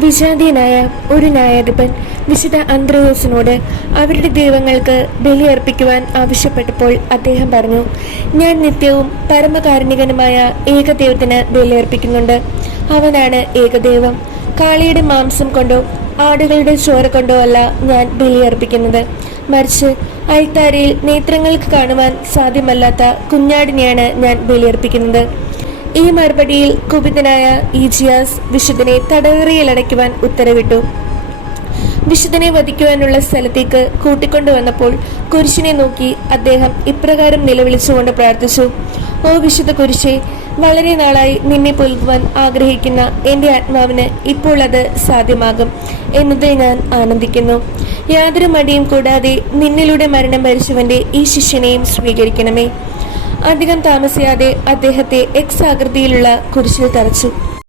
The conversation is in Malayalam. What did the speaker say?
വിജാതീയനായ ഒരു ന്യായാധിപൻ വിശുദ്ധ അന്ത്രയോസിനോട് അവരുടെ ദൈവങ്ങൾക്ക് ബലിയർപ്പിക്കുവാൻ ആവശ്യപ്പെട്ടപ്പോൾ അദ്ദേഹം പറഞ്ഞു, ഞാൻ നിത്യവും പരമകാരുണികനുമായ ഏകദൈവത്തിന് ബലിയർപ്പിക്കുന്നുണ്ട്. അവനാണ് ഏകദൈവം. കാളിയുടെ മാംസം കൊണ്ടോ ആടുകളുടെ ചോര കൊണ്ടോ അല്ല ഞാൻ ബലിയർപ്പിക്കുന്നത്, മറിച്ച് അൾത്താരയിൽ നേത്രങ്ങൾക്ക് കാണുവാൻ സാധ്യമല്ലാത്ത കുഞ്ഞാടിനെയാണ് ഞാൻ ബലിയർപ്പിക്കുന്നത്. ഈ മറുപടിയിൽ കുപിതനായ ഈജിയാസ് വിശുദ്ധനെ തടവറയിൽ അടയ്ക്കുവാൻ ഉത്തരവിട്ടു. വിശുദ്ധനെ വധിക്കുവാനുള്ള സ്ഥലത്തേക്ക് കൂട്ടിക്കൊണ്ടുവന്നപ്പോൾ കുരിശിനെ നോക്കി അദ്ദേഹം ഇപ്രകാരം നിലവിളിച്ചുകൊണ്ട് പ്രാർത്ഥിച്ചു, ഓ വിശുദ്ധ കുരിശേ, വളരെ നാളായി നിന്നെ പുൽകുവാൻ ആഗ്രഹിക്കുന്ന എൻ്റെ ആത്മാവിന് ഇപ്പോൾ അത് സാധ്യമാകും എന്നതിൽ ഞാൻ ആനന്ദിക്കുന്നു. യാതൊരു മടിയും കൂടാതെ നിന്നിലൂടെ മരണം വരിച്ചവൻ്റെ ഈ ശിഷ്യനെയും സ്വീകരിക്കണമേ. അധികം താമസിയാതെ അദ്ദേഹത്തെ എക്സ് ആകൃതിയിലുള്ള കുരിശിൽ തറച്ചു.